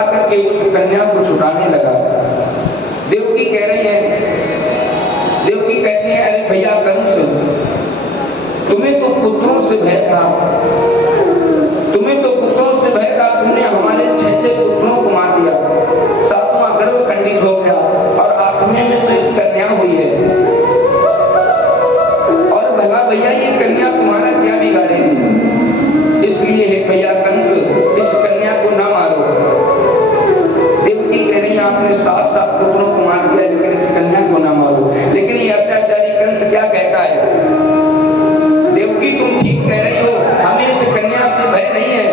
आकर के उस कन्या को छुड़ाने लगा। देवकी कह रही है, देवकी कहती है, अरे भैया कंस, तुम्हें तो पुत्रों से भय था, तुम्हें तो पुत्रों से भय था, तुमने हमारे 6 पुत्रों को मार दिया, 7वां गर्भ खंडित हो गया और 8वें में तो एक कन्या हुई है। और भला भैया ये कन्या तुम्हारा क्या बिगाड़ेगी? इसलिए हे भैया कंस, इस कन्या को ना मारो। देवकी कह रही है, आपने 7 पुत्रों को मार दिया, लेकिन इस कन्या को ना मारो। लेकिन ये अत्याचारी कंस क्या कहता है, देवकी तुम ठीक कह रही हो, हमें इस कन्या से भय नहीं है,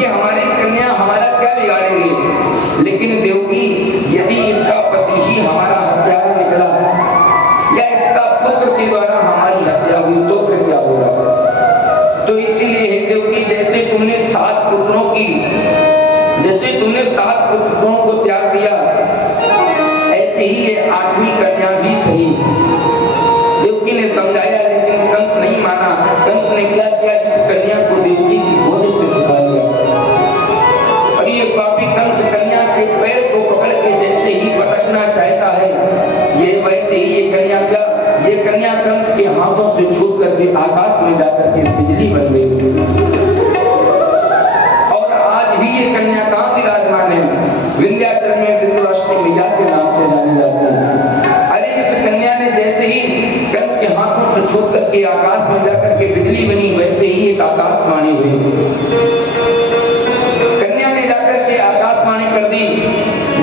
ये हमारी कन्या हमारा क्या बिगाड़ेगी। लेकिन देवकी, यदि इसका पति ही हमारा हत्यारा निकला या इसका पुत्र के द्वारा हमारी हत्या हुई तो फिर क्या होगा? तो इसीलिए हे देवकी, जैसे तुमने 7 पुत्रों को त्याग दिया, ऐसे ही ये 8वीं कन्या भी सही। देवकी ने समझाया, लेकिन कंस नहीं माना। कंस ने क्या किया, इस कन्या को देवकी की गोद से छुपा लिया। और ये पापी कंस कन्या के पैर को पकड़ के जैसे ही पटकना चाहता है, ये वैसे ही ये कन्या कंस के हाथों से छूट करके आकाश में जाकर के बिजली बन गई। और आज भी ये कन्या कहाँ विराजमान है? विंध्याचल में विंध्यवासिनी मैया के नाम से जानी जाती है। अरे इस कन्या ने जैसे ही कंस के हाथों से छूट करके आकाश में जाकर के बिजली बनी, वैसे ही एक आकाशवाणी हुई। कन्या ने जाकर के आकाशवाणी कर दी,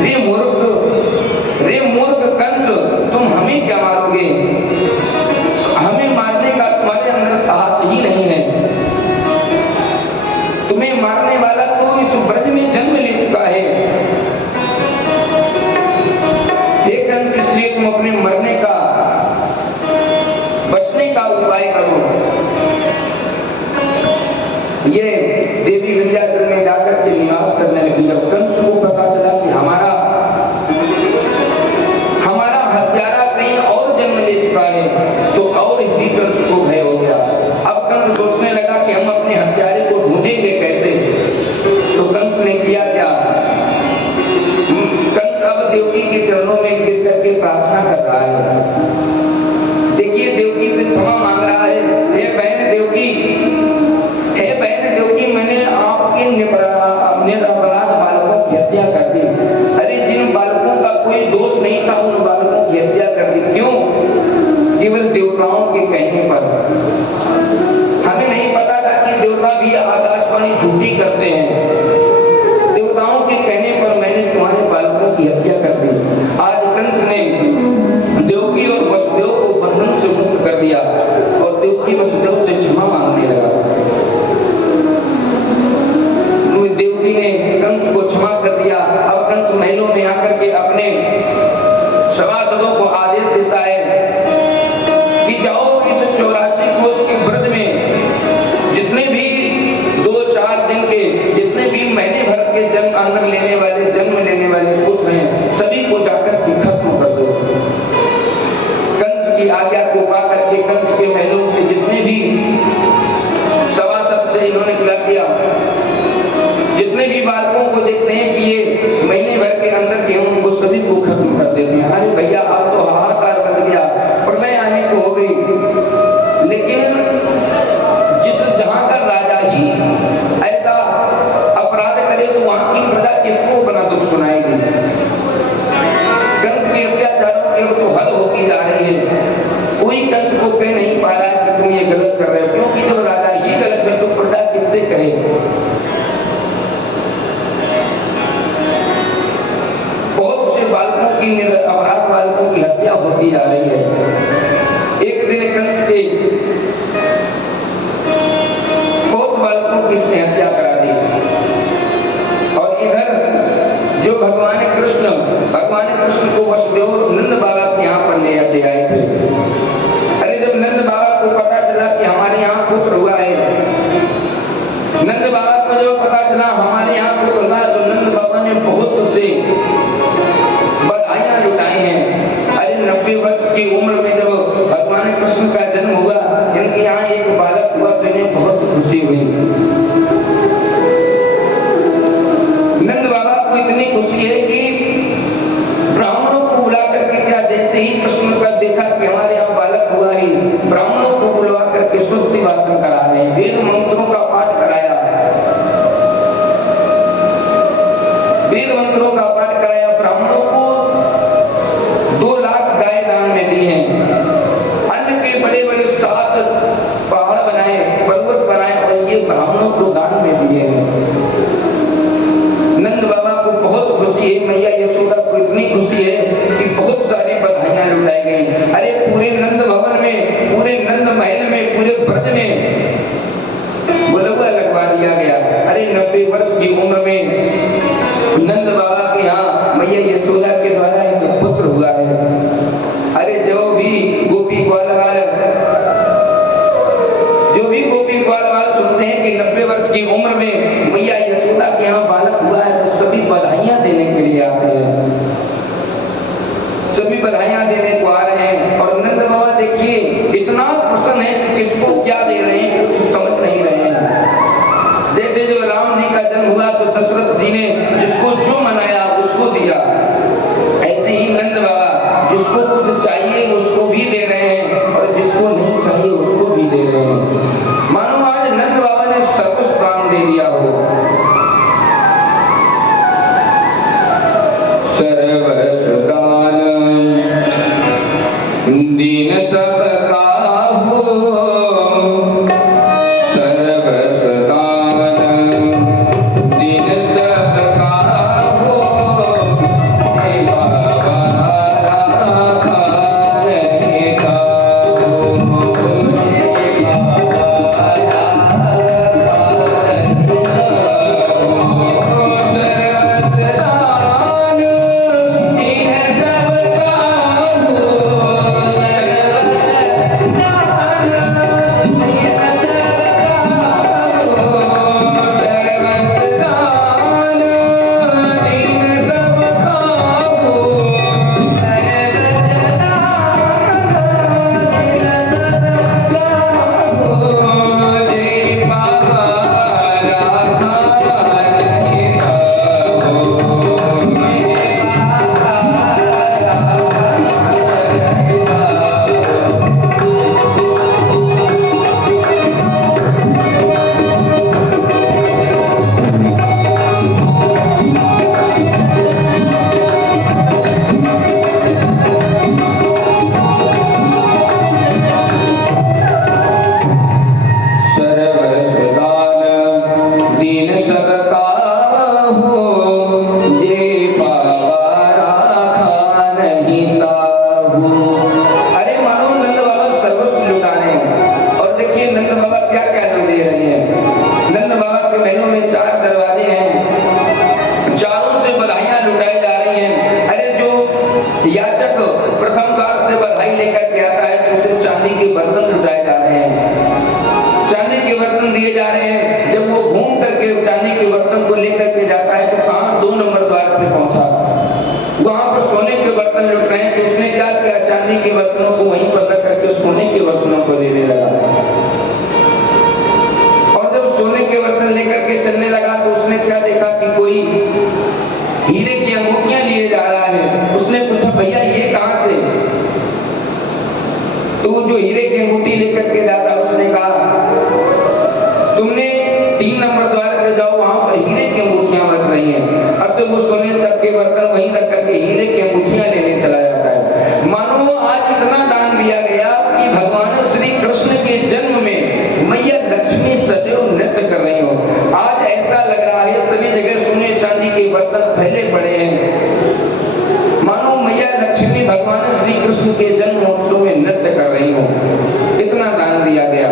रे मूर्ख कंस, तुम हमें क्या मारोगे? हमें मारने का तुम्हारे अंदर साहस ही नहीं है। तुम्हें मारने वाला तो इस ब्रज में जन्म ले चुका है। हे कंस, इसलिए तुम अपने मरने का, बचने का उपाय करो। ये देवी विंध्याचल में जाकर के निवास करने लगी। जब कंस को पता चला कि हमारा हत्यारा कहीं और जन्म ले चुका है, तो और ही कंस को भय हो गया। अब कंस सोचने लगा कि हम अपने हत्यारे को ढूंढेंगे कैसे। तो कंस ने किया क्या, कंस अब देवकी के चरणों में गिर करके प्रार्थना कर रहा है। देखिए, देवकी से क्षमा मांग रहा है। हे बहन देवकी, मैंने आपके निरपराध बालकों की हत्या कर दी। अरे जिन बालकों का कोई दोष नहीं था, उन बालकों की हत्या कर दी। क्यों? केवल देवताओं के कहने पर। हमें नहीं पता था कि देवता भी आकाशवाणी झूठी करते हैं। देवताओं के कहने पर मैंने तुम्हारे बालकों की हत्या कर दी। आज कंस ने देवकी और वसुदेव को बंधन से मुक्त कर दिया और देवकी वसुदेव से क्षमा मांगने लगा। देवकी ने कंस को क्षमा कर दिया। अब कंस महलों में आकर के अपने सभासदों को आदेश देता है कि जाओ इस 84 कोस के ब्रज में जितने भी 2-4 दिन के, जितने भी महीने भर के जन्म लेने वाले पुत्र हैं, सभी को जाकर के खत्म कर दो। कंस की आज्ञा को पा करके कंस के महलों के जितने भी सभासद से इन्होंने क्या किया, जितने भी बालकों को देखते हैं कि ये महीने भर के अंदर के उनको सभी को खत्म कर देते हैं। अरे भैया, अब तो हाहाकार मच गया, प्रलय आने को हो गई। लेकिन जहां का राजा ही ऐसा अपराध करे तो वहां की प्रजा किसको अपना दुख सुनाएगी? कंस के अत्याचारों की तो हद होती जा रही है। कोई कंस को कह नहीं पा रहा है कि तुम ये गलत कर रहे हो, क्योंकि जब राजा ही गलत है तो प्रजा किससे कहे? अपराध बालकों की हत्या होती जा रही है। एक दिन कंस के बहुत बालकों की इसने हत्या करा दी। और इधर जो भगवान कृष्ण को वसुदेव नंद बाबा के यहाँ पर ले आए थे। अरे जब नंद बाबा को पता चला कि हमारे यहाँ पुत्र हुआ है, नंद बाबा को जब पता चला हमारे यहाँ पुत्र हुआ, तो नंद बाबा ने बहुत उसे बधाइयां लुटाई हैं। अरे 90 वर्ष की उम्र में जब भगवान कृष्ण का जन्म हुआ, इनके यहाँ एक बालक हुआ, तो इन्हें बहुत खुशी हुई। नंद बाबा को इतनी खुशी है कि ब्राह्मणों को बुला करके क्या, जैसे ही कृष्ण का देखा कि हमारे यहाँ बालक हुआ ही, ब्राह्मणों को बुलवा करके स्तुति वाचन करा रहे हैं, वेद मंत्रों का पाठ कराया, वेद मंत्रों का पाठ कराया। ब्राह्मणों को 2 लाख गाय दान में दी हैं, अन्न के बड़े बड़े 7 पहाड़ बनाए, पर्वत बनाए और ये ब्राह्मणों को दान में दिए हैं। नंद बाबा को बहुत खुशी है, मैया यशोदा को इतनी खुशी है कि बहुत सारी बधाइयां लुटाई गई। अरे पूरे नंद भवन में, पूरे नंद महल में, पूरे ब्रज में बुलबुला लगवा दिया गया। अरे 90 वर्ष की उम्र में नंद बाबा के यहाँ मैया यशोदा के द्वारा एक पुत्र हुआ है। अरे जो भी गोपी ग्वालवाल सुनते हैं कि 90 वर्ष की उम्र में मैया यशोदा के यहाँ बालक हुआ है, तो सभी बधाइयां देने के लिए आते हैं, सभी बधाइयां देने को आ रहे हैं। और नंद बाबा देखिए इतना प्रसन्न है कि किसको क्या दे रहे हैं कुछ समझ नहीं रहे हैं। जैसे जब राम जी का जन्म हुआ तो दशरथ जी ने जिसको जो मनाया उसको दिया, ऐसे ही नंद बाबा जिसको कुछ चाहिए उसको भी दे रहे हैं और जिसको नहीं चाहिए उसको भी दे रहे हैं। मानो आज नंद बाबा ने सर्वस्व प्राण दे दिया हो। सर्वस्व दान दीन सबका हो, सर्वस्व दान दीन सबका हो, हे बाबा राखा रहेगा हो, हे बाबा राखा रहेगा हो, सर्वस्व दान दीन सबका हो, दिए जा रहे हैं। जब वो घूम करके चांदी के बर्तन को लेकर के जाता है तो कहाँ 2 नंबर द्वार पे पहुंचा, वहां पर सोने के बर्तन लुट रहे हैं। तो उसने क्या किया, चांदी के बर्तनों को वहीं पर रख करके सोने के बर्तनों को लेने लगा। और जब सोने के बर्तन लेकर के चलने लगा तो उसने क्या देखा कि कोई हीरे की अंगूठियां लिए जा रहा है। उसने पूछा भैया ये कहां से? तो जो हीरे की अंगूठी लेकर के जाता उसने कहा तुमने 3 नंबर द्वार पे जाओ, वहां पर हीरे की अंगूठियां रख रही हैं। अब तो वो सोने के बर्तन वहीं रख करके हीरे की अंगूठियां लेने चला जाता है। मानो आज इतना दान दिया गया कि भगवान श्री कृष्ण के जन्म में मैया लक्ष्मी सदैव नृत्य कर रही हो। आज ऐसा लग रहा है सभी जगह सोने चांदी के बर्तन फैले पड़े हैं, मानो मैया लक्ष्मी भगवान श्री कृष्ण के जन्म उत्सव में नृत्य कर रही हो। इतना दान दिया गया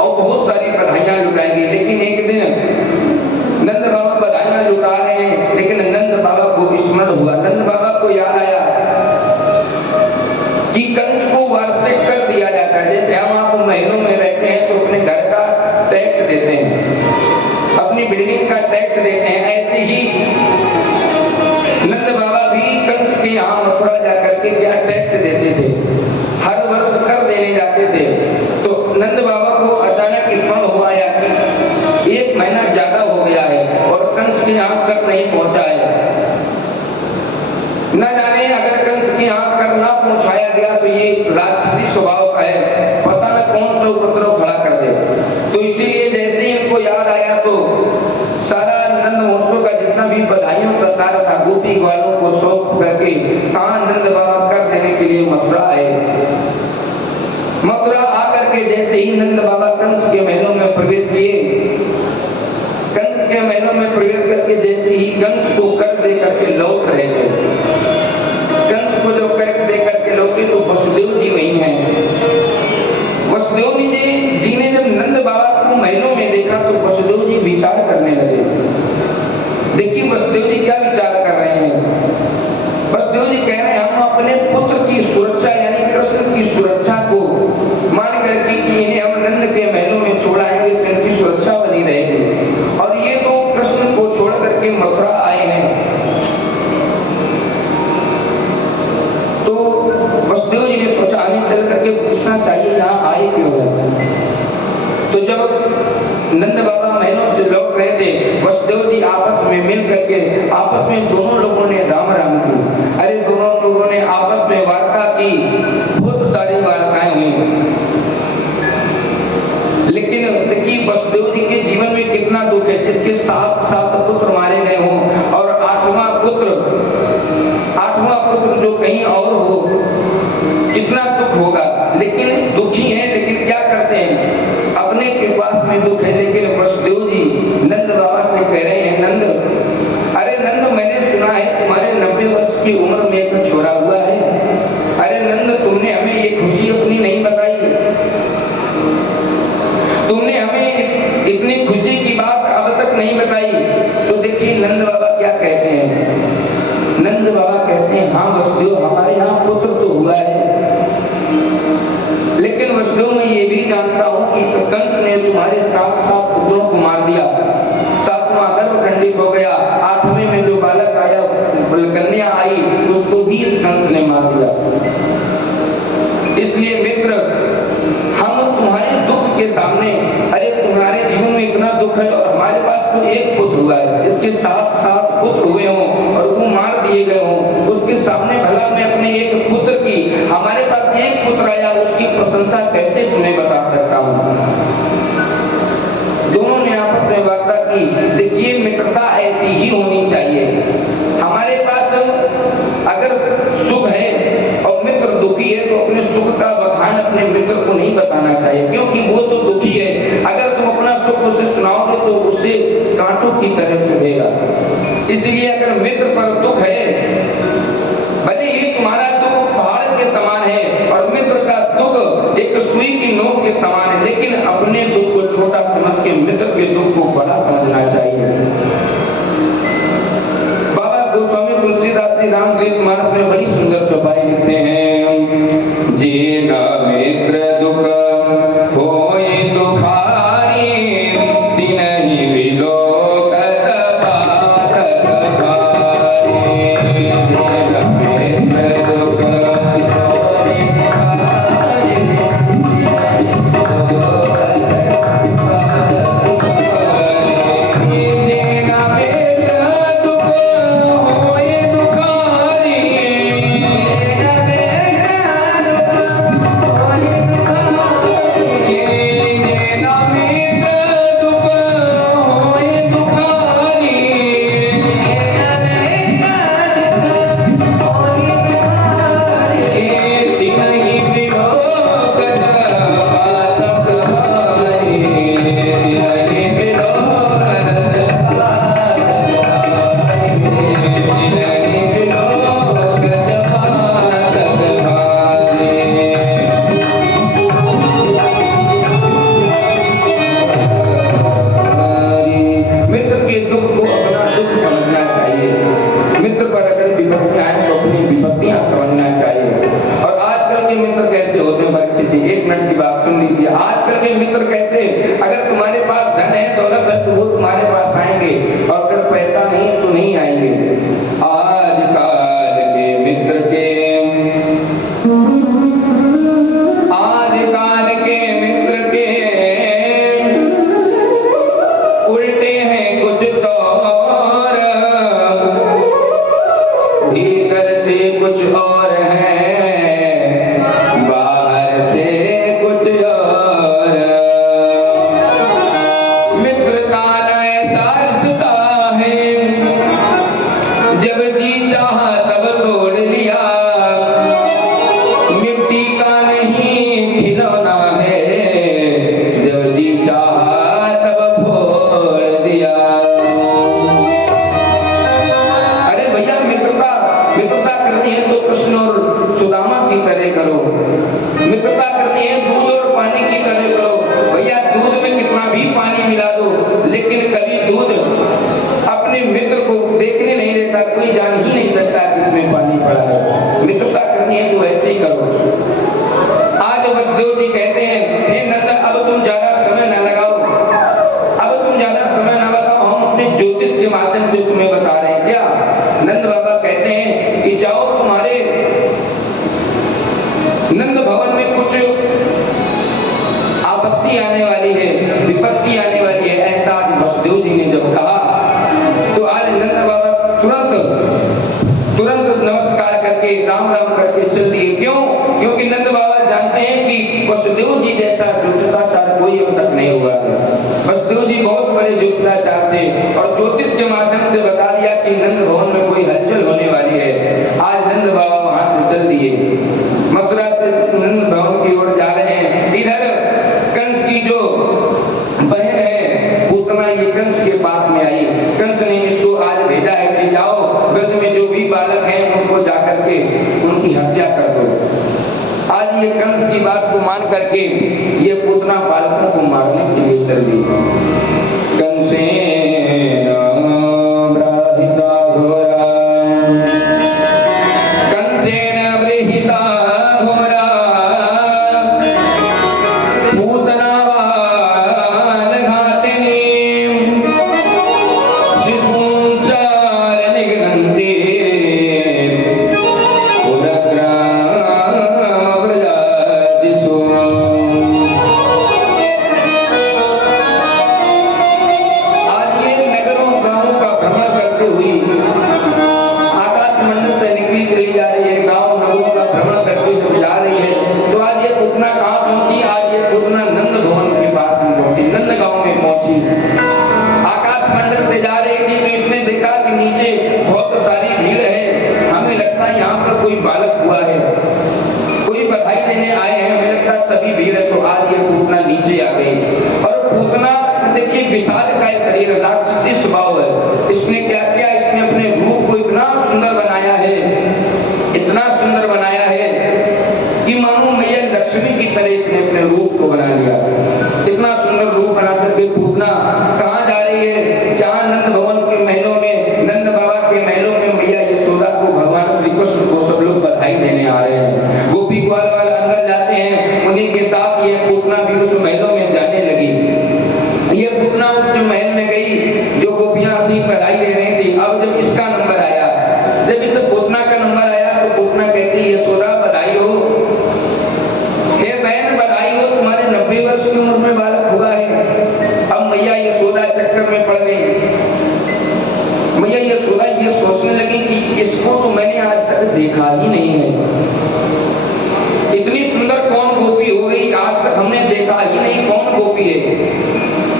और बहुत सारी बधाइयां लुटाई गई। लेकिन एक दिन नंद बाबा बधाइयां लुटा रहे हैं, लेकिन नंद बाबा को स्मरण हुआ, नंद बाबा को याद आया कि कंस को वार्षिक कर दिया जाता है। जैसे हम आप महलों में रहते हैं तो अपने घर का टैक्स देते हैं, अपनी बिल्डिंग का टैक्स देते हैं, ऐसे ही नंद बाबा भी कंस के यहाँ मथुरा जाकर के क्या टैक्स देते थे, हर वर्ष कर देने जाते थे। तो नंद बाबा को अचानक स्मरण हुआ कि 1 महीना ज्यादा हो गया है और कंस की आंख तक नहीं पहुंचा है। न जाने अगर कंस की आंख तक ना पहुंचाया गया तो ये राक्षसी स्वभाव का है, पता न कौन सा उपद्रव खड़ा कर दे। तो इसीलिए जैसे ही इनको याद आया तो सारा नंद महोत्सव का जितना भी बधाइयों का कार्य था गोपी ग्वालों को सौंप करके कहाँ नंद बाबा कर देने के लिए मथुरा आए। मथुरा आकर के जैसे ही नंद बाबा कंस के महलों में प्रवेश किए, कंस के महलों में प्रवेश करके जैसे ही कंस को कर दे करके लौट रहे थे, कंस को जब कर दे करके लौटे तो वसुदेव जी वही हैं। वसुदेव जी ने जब नंद बाबा को महलों में देखा तो वसुदेव जी विचार करने लगे। देखिए वसुदेव जी क्या विचार कर रहे हैं। वसुदेव जी कह रहे हैं हम अपने पुत्र की सुरक्षा यानी कृष्ण की सुरक्षा को मान करके कि इन्हें हम नंद के महलों में छोड़ाएंगे तो इनकी सुरक्षा बनी रहेगी, और ये तो कृष्ण को छोड़ करके मथुरा आए हैं। तो वसुदेव जी ने सोचा हमें चल करके पूछना चाहिए यहाँ आए क्यों है। तो जब नंद बाबा महलों से लौट रहे थे, वसुदेव जी आपस में मिल करके आपस में दोनों लोगों ने राम राम की। अरे दोनों लोगों ने आपस में वार्ता की, बहुत सारी वार्ताएं हुई। लेकिन देखिए वसुदेव जी के जीवन में कितना दुख है, जिसके 7 पुत्र मारे गए हों और 8वां पुत्र जो कहीं और हो, कितना दुख होगा। लेकिन दुखी है, लेकिन क्या करते हैं, अपने के पास में दुख है। लेकिन वसुदेव जी नंद बाबा से कह रहे हैं नंद, अरे नंद मैंने सुना है तुम्हारे 90 वर्ष की उम्र में एक छोरा हुआ है। अरे नंद तुमने हमें ये खुशी अपनी नहीं बताई, तुमने हमें इतनी खुशी की बात अब तक नहीं बताई। तो देखिए नंद बाबा क्या कहते हैं। नंद बाबा कहते हैं हाँ वसुदेव हमारे यहाँ पुत्र तो हुआ है, लेकिन वसुदेव मैं ये भी जानता हूँ कि कंस ने तुम्हारे 7 पुत्रों को मार दिया, 7वां गर्भ खंडित हो गया, 8वें में जो बालक आया कन्या आई उसको भी इस कंस ने मार दिया। इसलिए मित्र हम तुम्हारे दुख के सामने, अरे तुम्हारे जीवन में इतना दुख है और हमारे पास तो एक पुत्र हुआ है, जिसके 7 पुत्र हुए हों और वो मार दिए गए हों, उसके सामने भला मैं अपने एक पुत्र की, हमारे पास एक पुत्र आया उसकी प्रशंसा कैसे तुम्हें बता सकता हूँ। दोनों ने आपस में वार्ता की। देखिए मित्रता ऐसी ही होनी चाहिए। हमारे पास अगर सुख है और मित्र दुखी है तो अपने सुख का बखान अपने मित्र को नहीं बताना चाहिए, क्योंकि वो तो दुखी है। अगर तुम अपना सुख उसे सुनाओगे तो उसे कांटों की तरह चुभेगा। इसलिए अगर मित्र पर दुख है, भले ही तुम्हारा दुख पहाड़ के समान है और मित्र का दुख एक सुई की नोक के समान है, लेकिन अपने दुख को छोटा समझ के मित्र के दुख को बड़ा समझना चाहिए। बाबा गोस्वामी तुलसीदास जी रामचरित मानस में बड़ी सुंदर चौपाई लिखते हैं। जीना मित्र दुख होय दुखारी, तिनहि विलोकत पातक भारी। जीना मित्र दुख होय दुखारी, तिनहि विलोकत पातक भारी। जीना मित्र दुख होय दुखारी, उल्टे हैं कुछ तो देगा, कोई जान ही नहीं सकता कि इसमें पानी पड़ा है। मित्रता करनी है तो ऐसे ही करो। आज वसुदेव जी कहते हैं, हे नंद, अब तुम ज्यादा समय न लगाओ, अब तुम ज्यादा समय न लगाओ, हम अपने ज्योतिष के माध्यम से तुम्हें बता रहे हैं। क्या? नंद बाबा कहते हैं कि जाओ, तुम्हारे नंद भवन में कुछ आपत्ति आने वाली है, विपत्ति आने वाली है। ऐसा आज वसुदेव जी ने जब कहा तो आज नंद बाबा तुरंत नमस्कार करके राम राम करके चल दिए। क्यों? क्योंकि नंद बाबा जानते हैं कि वसुदेव जी जैसा ज्योतिषाचार्य कोई अब तक नहीं हुआ है। वसुदेव जी बहुत बड़े ज्योतिषाचार्य थे और ज्योतिष के माध्यम से बता दिया कि नंद भवन में कोई हलचल होने वाली है। आज नंद बाबा वहां से चल दिए, मथुरा से नंद भवन की ओर जा रहे हैं। इधर कंस की जो बहन है पूतना, ये कंस के पास में आई। कंस ने इसको आज भेजा है कि जाओ, ब्रज में जो भी बालक हैं उनको जाकर के उनकी हत्या कर दो। आज ये कंस की बात को मान करके ये पूतना बालकों को मारने के लिए चल दी। कंसेन ब्राहिता घोरा, कंसेन ब्राहिता घोरा, पूतना बाल घातिनी, शिशूंचार निघ्नन्ति, उदग्राम प्रजातिषु। आज ये नगरों गांवों का भ्रमण करते हुए आकाश मंडल से निकली चली जा रही है, गांव नगरों का भ्रमण करते हुए जा रही है। तो आज ये पूतना कहाँ पहुंची? आज ये पूतना नंद भवन के पास में पहुंची, नंद गांव में पहुंची। आकाश मंडल से जा रही थी तो इसने देखा कि नीचे बहुत सारी भीड़ है। हमें लगता है यहाँ पर कोई बालक हुआ है, कोई बधाई देने आए हैं, हमें लगता है तभी भीड़ है। तो आज ये पूतना नीचे आ गई और पूतना देखिए विशाल का शरीर, राक्षसी स्वभाव है। इसने क्या किया? इसने अपने रूप को इतना सुंदर बनाया है, इतना सुंदर बनाया है कि मानो मैया लक्ष्मी की तरह इसने अपने रूप को बना लिया। इतना सुंदर रूप बना करके पूतना कहाँ जा रही है? जहाँ नंद भवन के महलों में, नंद बाबा के महलों में मैया यशोदा को, भगवान श्री कृष्ण को सब लोग बधाई देने आ रहे हैं। गोपी ग्वाल वाले अंदर जाते हैं, उन्हीं के साथ ये पूतना भी उस महलों में जाने लगी। ये पूतना उस महल में गई, जो गोपियां थी बधाई दे रही थी। अब जब इसका नंबर आया, जब इस पूतना का नंबर आया तो पूतना कहती, यशोदा बधाई हो, हे बहन बधाई हो, तुम्हारे 90 वर्ष की उम्र में बालक हुआ है। अब मैया यशोदा चक्कर में पड़ गई। मैया यशोदा ये सोचने लगी कि इसको तो मैंने आज तक देखा ही नहीं है, इतनी सुंदर कौन गोपी हो गई, आज तक हमने देखा ही नहीं, कौन गोपी है।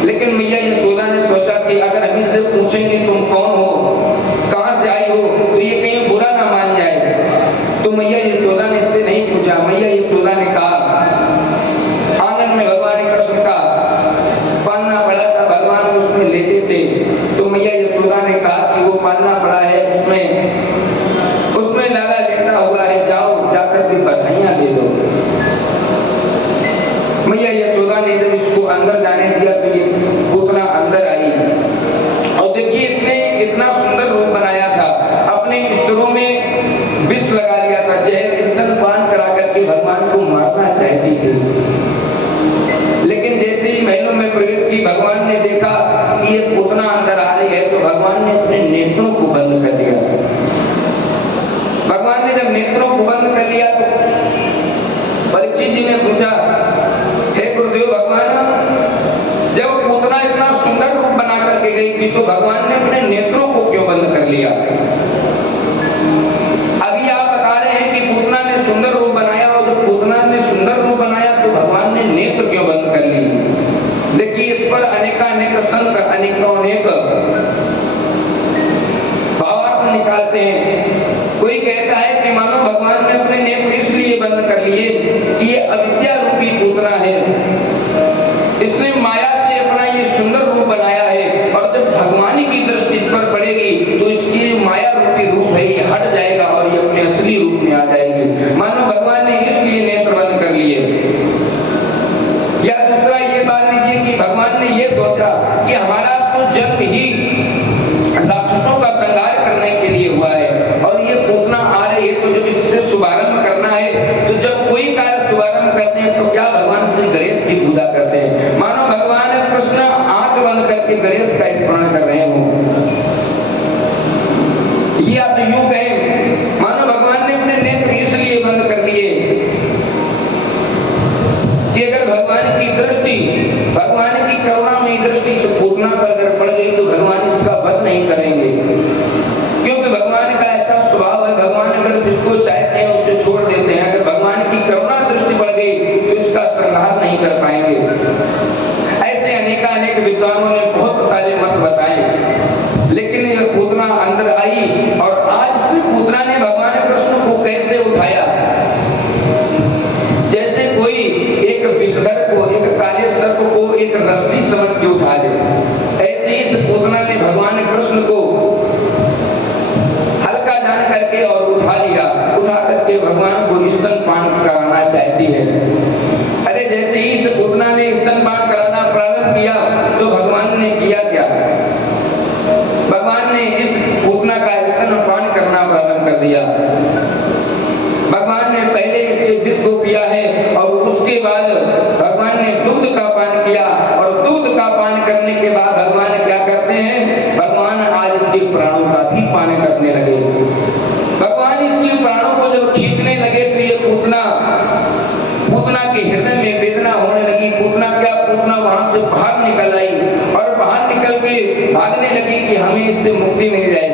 लेकिन मैया यशोदा ने सोचा कि अगर हम इससे पूछेंगे तुम कौन हो, कहां से आई हो, तो ये कहीं बुरा ना मान जाए। तो मैया यशोदा ने इससे नहीं पूछा। मैया यशोदा ने कहा, आंगन में भगवान कृष्ण का पालना पड़ा था, भगवान उसमें लेटे थे। तो मैया यशोदा ने कहा कि वो पालना पड़ा है, उसमें लाला लेटा हुआ है, जाओ जाकर के बधाइयां दे दो। मैया यशोदा ने जब इसको अंदर जाने दिया तो ये पूतना अंदर आई और देखिए इसने इतना सुंदर रूप बनाया था, अपने स्तरों में विष लगा लिया था, जहर स्तनपान करा करके भगवान को मारना चाहती थी। लेकिन जैसे ही महलों में प्रवेश की, भगवान ने देखा कि ये पूतना अंदर आ रही है तो भगवान ने अपने नेत्रों को बंद कर दिया। भगवान ने जब नेत्रों को बंद कर लिया तो परीक्षित जी ने पूछा, हे गुरुदेव भगवान, जब पूतना इतना सुंदर रूप बना करके गई थी तो भगवान ने अपने नेत्रों को क्यों बंद कर लिया? अभी आप बता रहे हैं कि पूतना ने सुंदर रूप बनाया और जब पूतना ने सुंदर रूप बनाया तो भगवान ने नेत्र क्यों बंद कर ली? देखिए इस पर अनेक संत अनेक भावार्थ निकालते हैं। कोई कहता है कि मानो भगवान ने अपने नेत्र इसलिए बंद कर लिए कि ये अविद्या रूपी पूतना है, इसने माया से अपना ये सुंदर रूप बनाया है और जब भगवान की दृष्टि इस पर पड़ेगी तो इसकी माया रूपी रूप है ये हट जाएगा और ये अपने असली रूप में आ जाएगी। मानो भगवान ने इसलिए नेत्र बंद कर लिए। या दूसरा ये बात लीजिए कि भगवान ने ये सोचा कि हमारा तो जन्म ही राक्षसों का संहार करने के लिए और आज श्री पूतना ने भगवान कृष्ण को कैसे उठाया, जैसे कोई एक विषधर को, एक काले सर्प को एक रस्सी समझ के उठा ले, ऐसे ही इस पूतना ने भगवान कृष्ण को हल्का जान करके और उठा लिया। उठा करके भगवान को स्तनपान कराना चाहती है। अरे जैसे ही इस पूतना ने स्तनपान कराना प्रारंभ किया तो भगवान ने किया क्या, भगवान ने इस पूतना का स्तनपान करना प्रारंभ कर दिया। भगवान ने पहले इसके विष को पिया है और उसके बाद भगवान ने दूध का पान किया, और दूध का पान करने के बाद भगवान क्या करते हैं, भगवान आज इसके प्राणों का भी पान करने लगे। भगवान इसके प्राणों को जब खींचने लगे तो ये पूतना के हृदय में वेदना होने लगी। पूतना वहां से बाहर निकल आई और बाहर निकल के भागने लगी कि हमें इससे मुक्ति मिल जाए।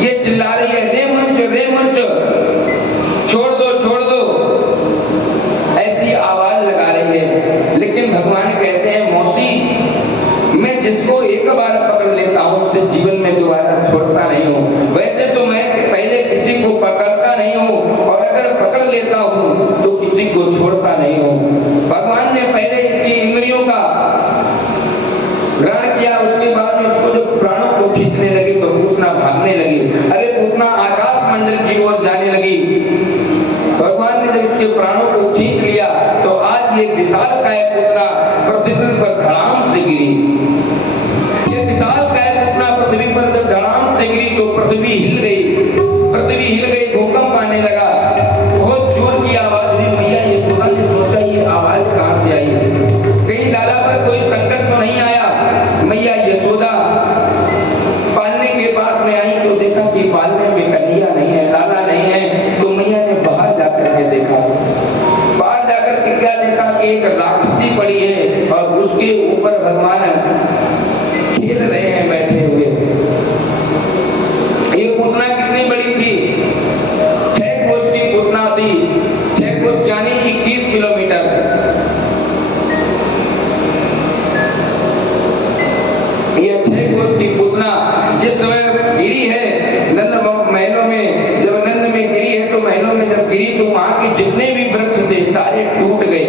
ये चिल्ला रही है, रे मंच छोड़ दो, ऐसी आवाज लगा रही है। लेकिन भगवान कहते हैं, मौसी मैं जिसको एक बार पकड़ लेता हूँ उसे जीवन में दोबारा छोड़ता नहीं हूँ। वैसे तो मैं पहले किसी को पकड़ता नहीं हूँ और अगर पकड़ लेता हूँ तो किसी को छोड़ता नहीं हूँ। भगवान ने पहले इसकी इंद्रियों का ग्रहण किया, उसके बाद इसको जब प्राणों को खींचने लगी तो पूतना भागने लगी। अरे पूतना आकाश मंडल की ओर जाने लगी। भगवान ने जब इसके प्राणों को खींच लिया तो आज ये विशालकाय पूतना पृथ्वी पर धड़ाम से गिरी। ये विशालकाय पूतना पृथ्वी पर जब धड़ाम से गिरी तो पृथ्वी हिल गई, भूकंप आने लगा, बहुत जोर की आवाज हुई। मैया यशोदा ने सोचा ये आवाज कहां से आई, कहीं लाला पर कोई संकट तो नहीं आया। मैया यशोदा पालने के पास में आई तो देखा कि पालने में कन्हैया नहीं है, लाला नहीं है। तो मैया ने बाहर जाकर के देखा, बाहर जाकर के क्या देखा कि एक राक्षसी पड़ी है और उसके ऊपर भगवान खेल रहे हैं बैठे हुए। ये पूतना कितनी बड़ी थी, 6 कोस की पूतना थी। 6 कोस यानी 21 किलोमीटर। ये 6 कोस की पूतना जिस समय गिरी है नंद महलों में, जब नंद में गिरी है तो महलों में जब गिरी तो वहां के जितने भी वृक्ष थे सारे टूट गए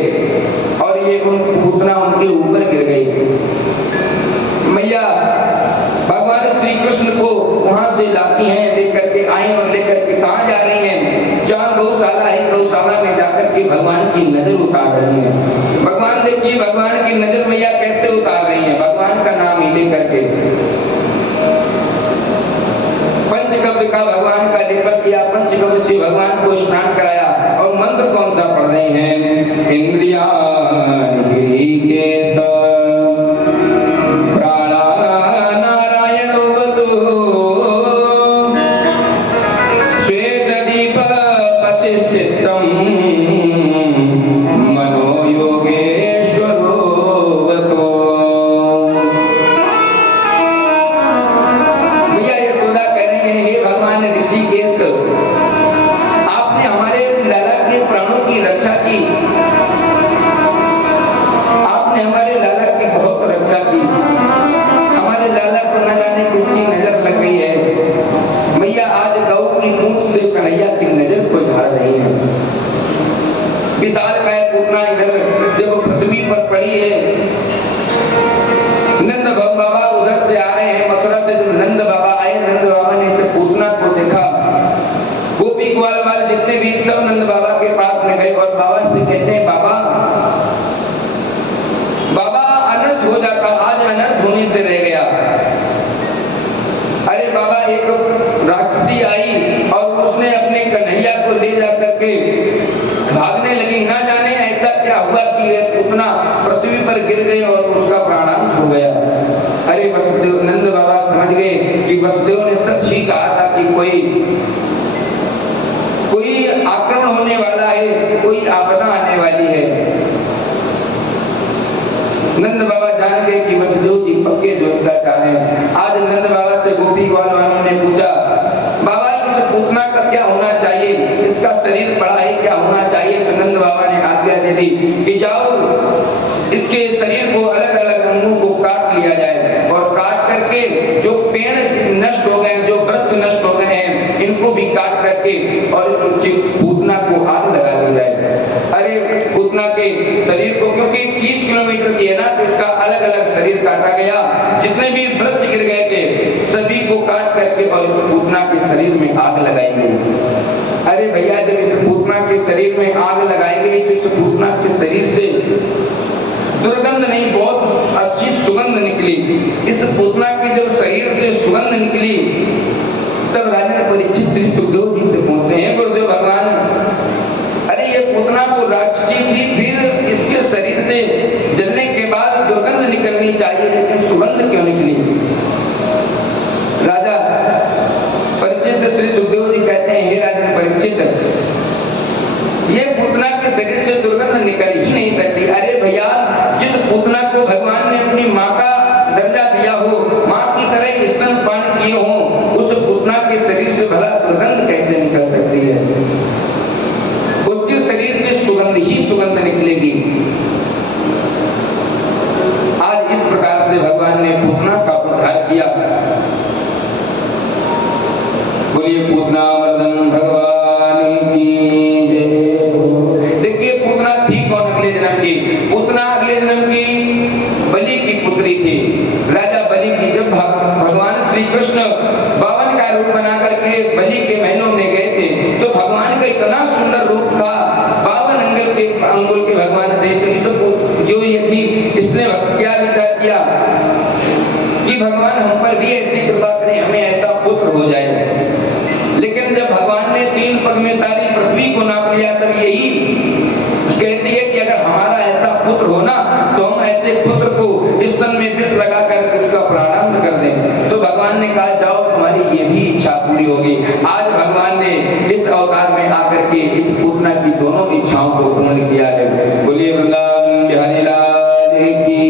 और ये पूतना उनके ऊपर गिर गई। मैया भगवान श्री कृष्ण को वहां से लाती हैं, लेकर के आई और लेकर के कहां जा रही हैं, जहां गौशाला है गौशाला में जाकर के भगवान की नजर उतार रही है। भगवान देखिए भगवान की नजर मैया कैसे उतार रही है, भगवान का नाम ही लेकर के। पंचगव्य का भगवान का लेपन किया, पंचगव्य से भगवान को स्नान कराया और मंत्र कौन सा पढ़ रहे हैं, इंद्रिया विशालकाय पूतना इधर जब पृथ्वी पर पड़ी है, नंद बाबा उधर से आ रहे हैं मथुरा से। जब नंद बाबा आए, नंद बाबा ने इस पूतना को देखा। गोपी ग्वाल वाले जितने भी सब नंद बाबा के पास में गए और बाबा से कहते हैं, बाबा अनर्थ हो जाता, आज अनर्थ होने से रह गया। अरे बाबा एक राक्षसी आई और उसने अपने कन्हैया को ले जाकर के भागने लगी। ना जाने ऐसा क्या हुआ कि ये पूतना पृथ्वी पर गिर गई और उसका प्राणांत हो गया। अरे वसुदेव, नंद बाबा समझ गए कि वसुदेव ने सच ही कहा था कि कोई आक्रमण होने वाला है, कोई आपदा आने वाली है। नंद बाबा जान गए कि वसुदेव जी पक्के जोशला चाहे। आज नंद बाबा से गोपी ग्वाल वालों ने पूछा, बाबा इस पूतना का क्या होना चाहिए, इसका शरीर बड़ा है, क्या होना चाहिए? तो नंद बाबा ने आज्ञा दे दी कि जाओ इसके शरीर को अलग अलग अंगों को काट लिया जाए और काट करके के जो पेड़ नष्ट हो गए, जो वृक्ष नष्ट हो गए हैं, इनको भी काट करके और इस पूतना को आग लगा दी जाए। अरे पूतना के शरीर को, क्योंकि 30 किलोमीटर की है ना, तो इसका अलग अलग शरीर काटा गया, जितने भी वृक्ष गिर गए थे सभी को काट करके और इस पूतना के शरीर में आग लगाई गई। अरे भैया, जब इस पूतना के शरीर में आग लगाई गई तो इस पूतना के शरीर से दुर्गंध नहीं, बहुत अच्छी सुगंध निकली। इस पूतना के जब शरीर से सुगंध निकली तब राजा परीक्षित श्री सुखदेव जी से पूछते हैं, गुरुदेव भगवान, अरे ये पूतना तो राक्षसी थी, फिर इसके शरीर से जलने के बाद दुर्गंध निकलनी चाहिए, लेकिन सुगंध क्यों निकली? राजा परीक्षित श्री सुखदेव जी कहते हैं, हे राजन परीक्षित, ये पूतना के शरीर से दुर्गंध निकल ही नहीं सकती। अरे भैया, जिस पूतना को भगवान ने अपनी माँ का दर्जा दिया हो, माँ की तरह स्तनपान किए हो, उस पूतना के शरीर से भला दुर्गंध कैसे निकल सकती है? उसके शरीर की सुगंध ही सुगंध निकलेगी। आज इस प्रकार से भगवान ने पूतना का उद्धार किया। बोलिए पूतना वर्धन भगवान की। देखिए पूतना थी कौन अगले जन्म की? पूतना अगले जन्म की बलि की पुत्री थी, राजा बलि की। जब भगवान श्री कृष्ण 52 का रूप बना करके बलि के महलों में गए थे तो भगवान का इतना सुंदर रूप था, 52 अंगुल के भगवान थे। तो इसको जो ये थी, इसने क्या विचार किया कि भगवान हम पर भी ऐसी कृपा करें, हमें ऐसा पुत्र हो जाए। लेकिन जब भगवान ने 3 पग में सारी पृथ्वी को नाप लिया तब यही कहती है कि अगर हमारा ऐसा पुत्र हो ना तो हम ऐसे पुत्र को स्तन में विष लगाकर उसका प्राणांत कर दें। तो भगवान ने कहा, जाओ, तुम्हारी ये भी इच्छा पूरी होगी। आज भगवान ने इस अवतार में आकर के इस पूतना की दोनों इच्छाओं को पूर्ण किया है। बोलिए वृंदावन बिहारी लाल की।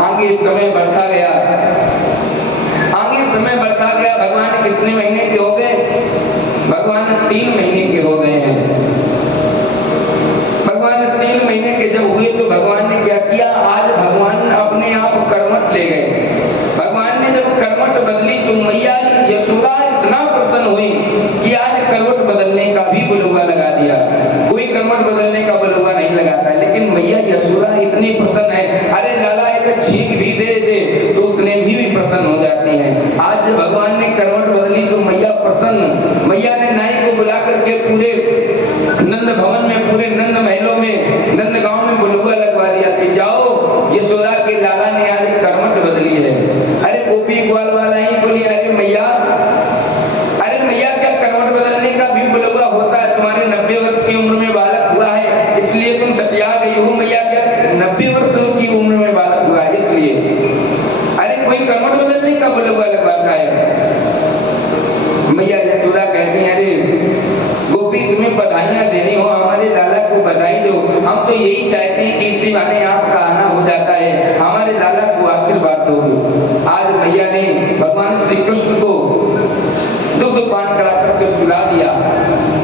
आगे समय बढ़ता गया, आगे समय बढ़ता गया। भगवान कितने महीने के हो गए? भगवान 3 महीने के हो गए हैं। भगवान 3 महीने के जब हुए तो भगवान ने क्या किया? आज भगवान अपने आप कर्मठ ले गए। भगवान ने जब कर्मठ बदली तो मैया यशोदा इतना प्रसन्न हुई कि आज करवट बदलने का भी बुलवा लगा दिया। कोई करवट बदलने का बुलवा नहीं लगाता, लेकिन मैया यशोदा इतनी प्रसन्न है, अरे लाला एक छींक भी दे दे तो उतने भी प्रसन्न हो जाती हैं। आज जब भगवान ने करवट बदली तो मैया प्रसन्न, मैया ने नाई को बुला करके पूरे नंद भवन में, पूरे नंद महलों में, नंद गांव में बुलवा लगवा दिया कि जाओ, यशोदा के लाला ने आज करवट बदली है। अरे गोपी ग्वाल वाला ही बोली, अरे मैया, क्या करवट बदलने का भी बुलवा होता है? तुम्हारे 90 वर्ष की उम्र में बालक हुआ है इसलिए तुम सटिया गई हो। मैया, क्या 90 वर्ष की उम्र में बालक हुआ है इसलिए? अरे कोई करवट बदलने का बुलवा लगवाता है? मैया यशोदा कहती है, अरे गोपी, तुम्हें बधाइयां देनी हो, हमारे लाला को बधाई दो। हम तो यही चाहते हैं कि इसी बहाने आपका आना हो जाता है, हमारे लाला को आशीर्वाद दो। आज मैया ने भगवान श्री कृष्ण को दुग्ध पान करा करके सुला दिया,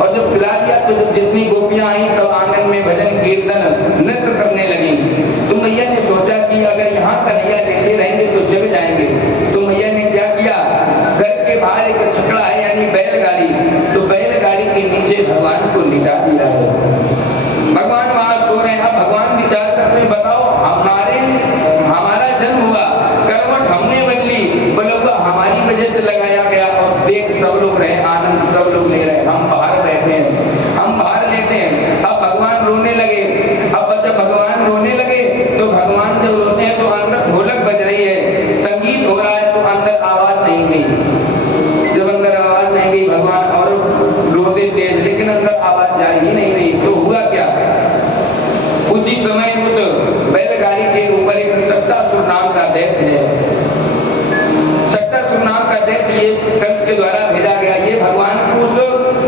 और जब सुला दिया तो जब जितनी गोपियां आई सब आंगन में भजन कीर्तन नृत्य करने लगी। तो मैया ने सोचा कि अगर यहाँ कन्हैया लेते रहेंगे तो जग जाएंगे। तो मैया ने क्या किया, घर के बाहर एक छकड़ा है यानी बैलगाड़ी, तो बैलगाड़ी के नीचे भगवान को लिटा दिया है। भगवान वहां सो रहे हैं। अब भगवान विचार करते हैं, बताओ, हमारा जन्म हुआ, करवट हमने बदली, बलुआ हमारी वजह से लगाया गया, और देख सब लोग रहे, आनंद सब लोग ले रहे, हम बाहर बैठे हैं, हम बाहर लेटे हैं। अब भगवान रोने लगे। अब जब भगवान रोने लगे तो भगवान जब रोते हैं तो अंदर ढोलक बज रही है, संगीत हो रहा है, तो अंदर आवाज नहीं गई। जब अंदर आवाज नहीं गई, भगवान और रोते तेज, लेकिन अंदर आवाज जा ही नहीं रही। तो हुआ क्या? उसी समय उस बैलगाड़ी के ऊपर एक सट्टासुर नाम का दैत्य है। सट्टासुर नाम का दैत्य ये कंस के द्वारा भेजा गया, ये भगवान को उस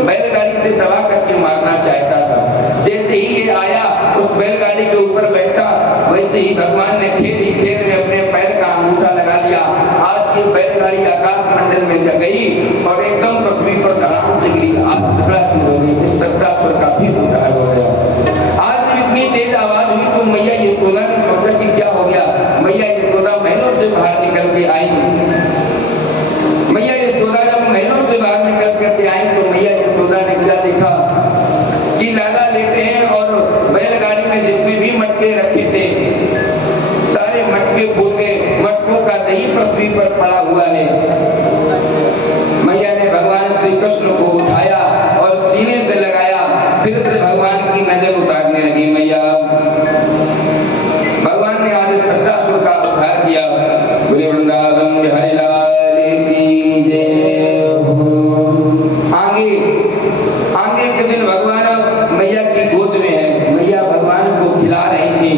बैलगाड़ी से दबा करके मारना चाहता था। जैसे ही ये आया, उस बैलगाड़ी के ऊपर बैठा, वैसे ही भगवान ने खेल ही खेल में अपने पैर का अंगूठा लगा लिया। आज ये बैलगाड़ी आकाश मंडल में जा गई और एकदम पृथ्वी पर धड़ाम से गिरी। आज झगड़ा शुरू हो गई, इस सट्टासुर का भी उद्धार हो गया। आज जब इतनी तेज आवाज हुई तो मैया यशोदा ने सोचा कि क्या हो गया। मैया यशोदा निकल के आई। मैया यशोदा जब महलों से बाहर निकल करके आई तो मैया यशोदा ने क्या देखा कि लाला लेटे हैं और बैलगाड़ी में जितने भी मटके रखे थे सारे मटके फूट गए, मटकों का दही पृथ्वी पर पड़ा हुआ है। मैया ने भगवान श्री कृष्ण को उठाया और सीने से लगाया, फिर से भगवान की नजर उतारने लगी मैया। भगवान ने आज सत्तासुर का उद्धार किया। बोले वृंदावन बिहारी लाल की जय। आगे आगे के दिन भगवान मैया की गोद में है, मैया भगवान को खिला रही थी।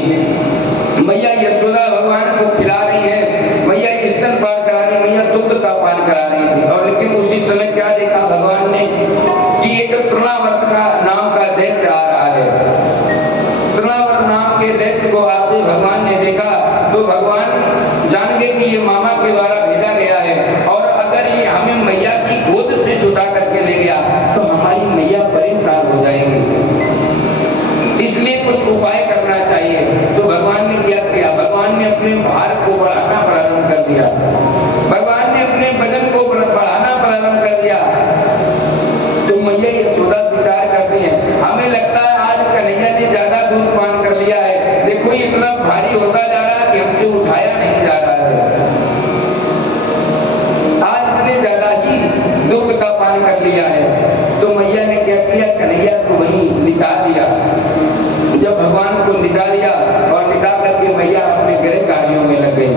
मैया यशोदा भगवान को खिला रही है, मैया स्तनपान करा रही, मैया दुग्ध का पान करा रही थी। और लेकिन उसी समय क्या देखा भगवान ने कि एक तृणावर्त का नाम का दैत्य आ रहा है। तृणावर्त नाम के दैत्य को आते भगवान ने देखा तो भगवान जान गए कि ये मामा के द्वारा भेजा गया है, और अगर ये हमें मैया की गोद से छुटा करके ले गया तो हमारी मैया परेशान हो जाएंगी, इसलिए कुछ उपाय करना चाहिए। तो भगवान ने क्या किया, भगवान ने अपने भार को बढ़ाना प्रारंभ कर दिया, भगवान ने अपने वजन को बढ़ाना प्रारंभ कर दिया। तो मैया यशोदा विचार करती है, हमें लगता है आज कन्हैया ने ज्यादा दूध पान कर लिया है, देखो ये इतना भारी होता जा रहा है कि हमसे उठाया नहीं जा रहा है, आज इसने ज्यादा ही दुग्ध का पान कर लिया है। तो मैया ने क्या किया, कन्हैया को वहीं लिटा दिया। जब भगवान को लिटा दिया और लिटा करके मैया अपने गृह कार्यों में लग गई,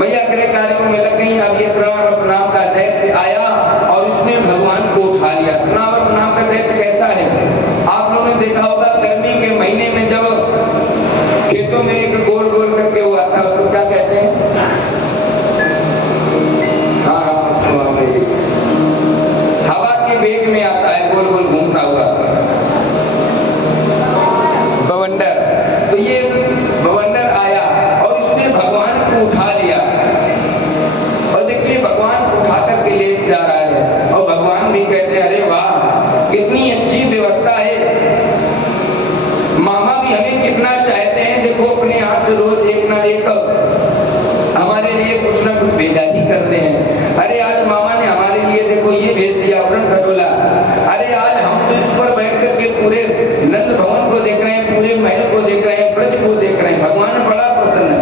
मैया गृह कार्यों में लग गई। अब ये तृणावर्त नाम का दैत्य आया और उसने भगवान को उठा लिया। तृणावर्त नाम का दैत्य कैसा है, आप लोगों ने देखा होगा गर्मी के महीने में जब खेतों में एक गोल गोल करके वो आता है, उसको क्या कहते हैं? हाँ, हवा के वेग में आता है, गोल गोल घूमता हुआ बवंडर। तो ये बवंडर आया और इसने भगवान को उठा लिया, और देखिए भगवान उठा करके ले जा रहा है, और भगवान भी कहते हैं अरे वाह कितनी अच्छी व्यवस्था है, मामा भी हमें कितना चाहते हैं, देखो अपने यहाँ से रोज एक ना एक हमारे लिए कुछ ना कुछ भेजा ही करते हैं। अरे आज मामा ने हमारे लिए देखो ये भेज दिया वरण खटोला, अरे आज हम तो इस पर बैठ करके पूरे नंद भवन को देख रहे हैं, पूरे महल को देख रहे हैं, ब्रज को देख रहे हैं। भगवान बड़ा प्रसन्न है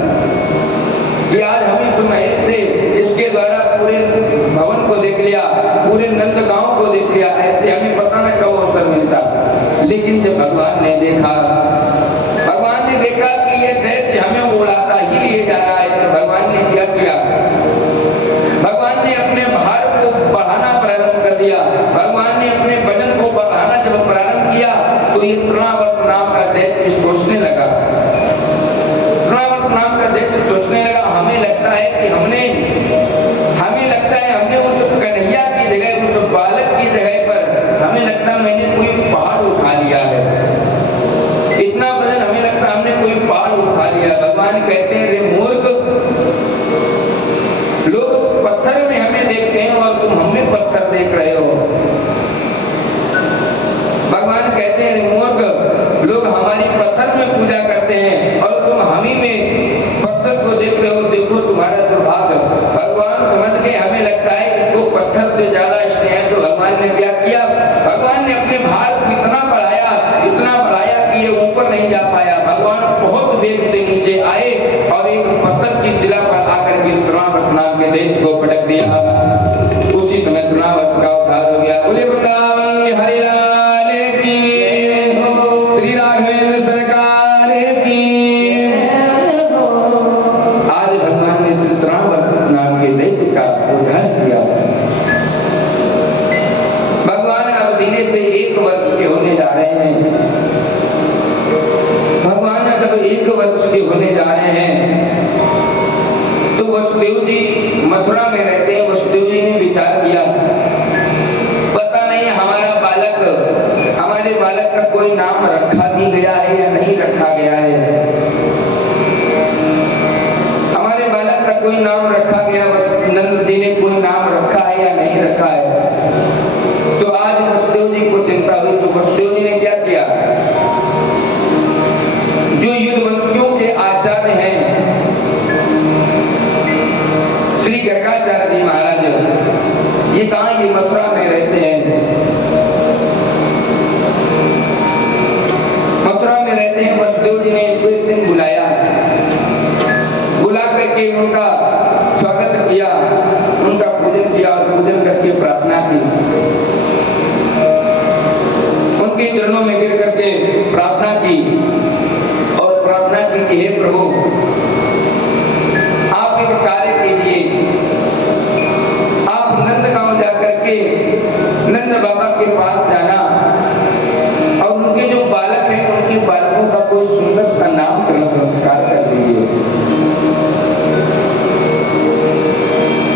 कि आज हम इस महल से इसके द्वारा पूरे भवन को देख लिया, पूरे नंद गांव को देख लिया, ऐसे हमें पता न कब अवसर मिलता। लेकिन जब भगवान ने देखा कि ये दैत्य हमें उड़ाता ही लिए जा रहा है, तो भगवान ने क्या किया, भगवान ने अपने भार को बढ़ाना प्रारंभ कर दिया। भगवान ने अपने वजन को बढ़ाना जब प्रारंभ किया तो ये तृणावर्त नाम का दैत्य सोचने लगा, तृणावर्त नाम का दैत्य सोचने लगा, हमें लगता है हमने उस कन्हैया की जगह, उस बालक की जगह पर हमें लगता है मैंने कोई पहाड़ उठा लिया है, इतना वजन हमें लगता है हमने कोई पहाड़ उठा लिया। भगवान कहते हैं रे मूर्ख, लोग पत्थर में हमें देखते हैं और तुम हमें पत्थर देख रहे हो। भगवान कहते हैं रे मूर्ख, लोग हमारी पत्थर में पूजा करते हैं और तुम हम ही में पत्थर को देख रहे हो, देखो तुम्हारा दुर्भाग्य। भगवान समझ गए हमें लगता है इसको पत्थर से ज्यादा स्नेह है, तो भगवान ने क्या किया, भगवान ने अपने भार को इतना बढ़ाया कि ये ऊपर नहीं जा पाया। भगवान बहुत वेग से नीचे आए और एक पत्थर की शिला पर आकर के तृणावर्त नाम के दैत्य को पटक दिया। उसी समय तृणावर्त का उद्धार हो गया। बोले वृंदावन बिहारी लाल की, श्री राघवेंद्र सरकार की। आज भगवान ने श्री तृणावर्त नाम के दैत्य का उद्धार किया। भगवान अब धीरे से 1 वर्ष के होने जा रहे हैं। भगवान जब 1 वर्ष के होने जा रहे हैं तो वसुदेव जी मथुरा में रहते हैं। वसुदेव जी ने विचार किया, पता नहीं हमारे बालक का कोई नाम रखा भी गया है या नहीं रखा गया है, हमारे बालक का कोई नाम रखा गया, नंद जी ने कोई नाम रखा है या नहीं रखा है। तो आज वसुदेव जी को चिंता हुई, तो वसुदेव जी ने क्या किया, जो युद्धवंशियों के आचार्य हैं गर्गाचार्य जी महाराज ये कहाँ, ये मथुरा में रहते हैं। मथुरा में रहते हैं। वसुदेव जी ने इनको एक दिन बुलाया, बुला करके उनका स्वागत किया, उनका पूजन किया और पूजन करके प्रार्थना की। उनके चरणों में गिर करके प्रार्थना की और प्रार्थना की कि हे प्रभु, आप एक कार्य कीजिए, आप नंदगांव जाकर के नंद बाबा के पास जाना और उनके जो बालक हैं उनके बालकों का कोई सुंदर सा नामकरण संस्कार कर दीजिए।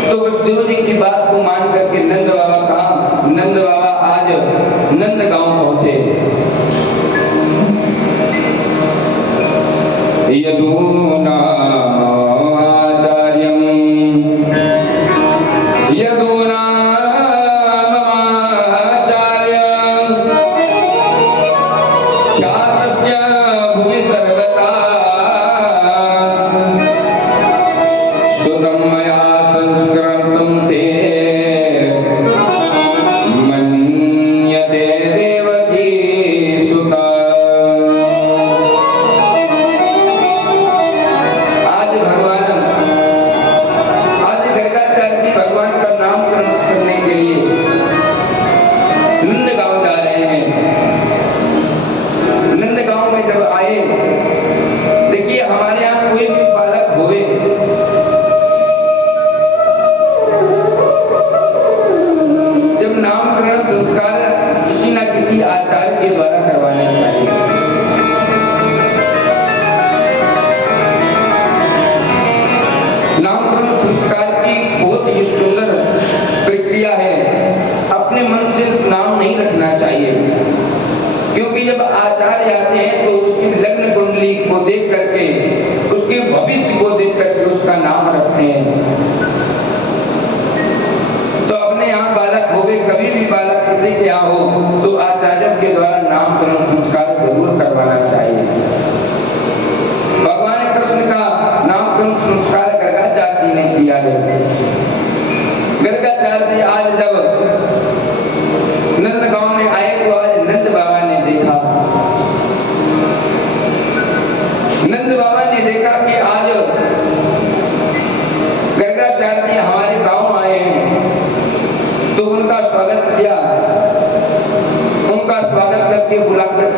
तो वसुदेव जी की बात को मान करके नंद बाबा कहा, नंद बाबा आज नंदगांव पहुंचे। यदूना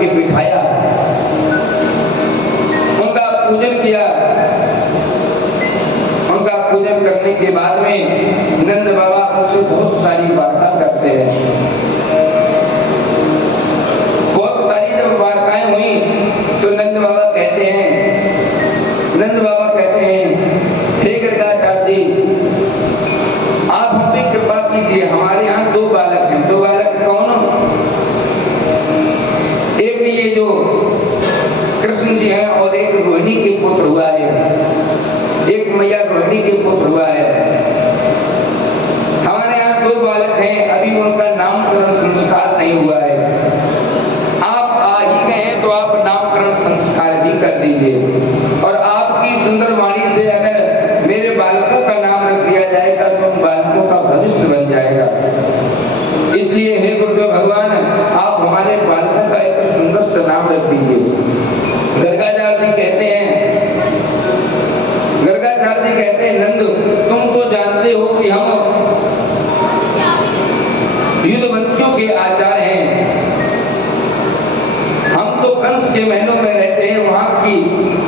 बिठाया, उनका पूजन किया। उनका पूजन करने के बाद में नंद बाबा उनसे बहुत सारी वार्ता करते हैं। बहुत सारी जब वार्ताएं हुई तो नंद बाबा कहते हैं हे गर्गाचार्य जी, आप हम पे कृपा कीजिए, हमारे यहाँ दो बालक हैं। दो बालक कौन? एक ये जो कृष्ण जी हैं और एक रोहिणी के पुत्र हुआ है, एक मैया रोहिणी के पुत्र हुआ है। हमारे यहाँ दो बालक हैं, अभी उनका नामकरण संस्कार नहीं हुआ है। आप आ ही गए हैं तो आप नामकरण संस्कार भी कर दीजिए और आपकी सुंदर वाणी से अगर मेरे बालकों का नाम रख दिया जाएगा तो उन बालकों का भविष्य बन जाएगा। इसलिए हे गुरुदेव भगवान, आप हमारे बालकों का एक सुंदर सा नाम रख दीजिए। गर्गाचार्य जी कहते हैं नंद, तुम तो जानते हो कि हम युद्धवंशियों के आचार्य हैं। हम तो कंस के महलों में रहते हैं, वहां की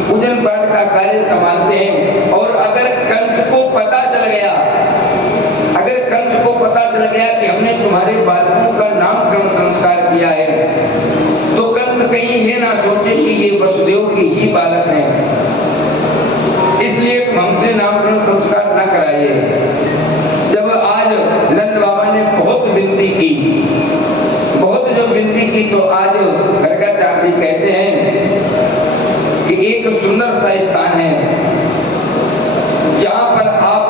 पूजन पाठ का कार्य संभालते हैं। और अगर कंस को पता चल गया कि हमने तुम्हारे बालकों का नामकरण संस्कार किया है तो कंस कहीं ये ना सोचे कि ये वसुदेव के ही बालक हैं, इसलिए तुम हमसे नामकरण संस्कार न कराइए। जब आज नंद बाबा ने बहुत विनती की तो आज गर्गाचार्य जी कहते हैं कि एक सुंदर सा स्थान है जहां पर आप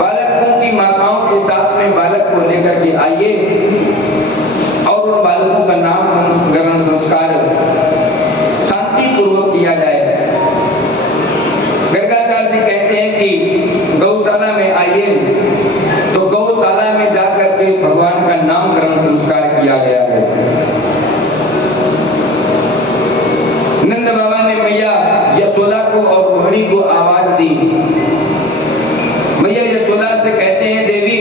बालकों की माताओं के साथ में बालक को लेकर के आइए और उन बालकों का नामकरण संस्कार शांति पूर्वक किया जाए। गर्गाचार्य जी कहते हैं कि आइए, तो गौशाला में जाकर के भगवान का नामकरण संस्कार किया गया है। नंद बाबा ने मैया यशोदा को और रोहिणी को आवाज दी। मैया यशोदा से कहते हैं, देवी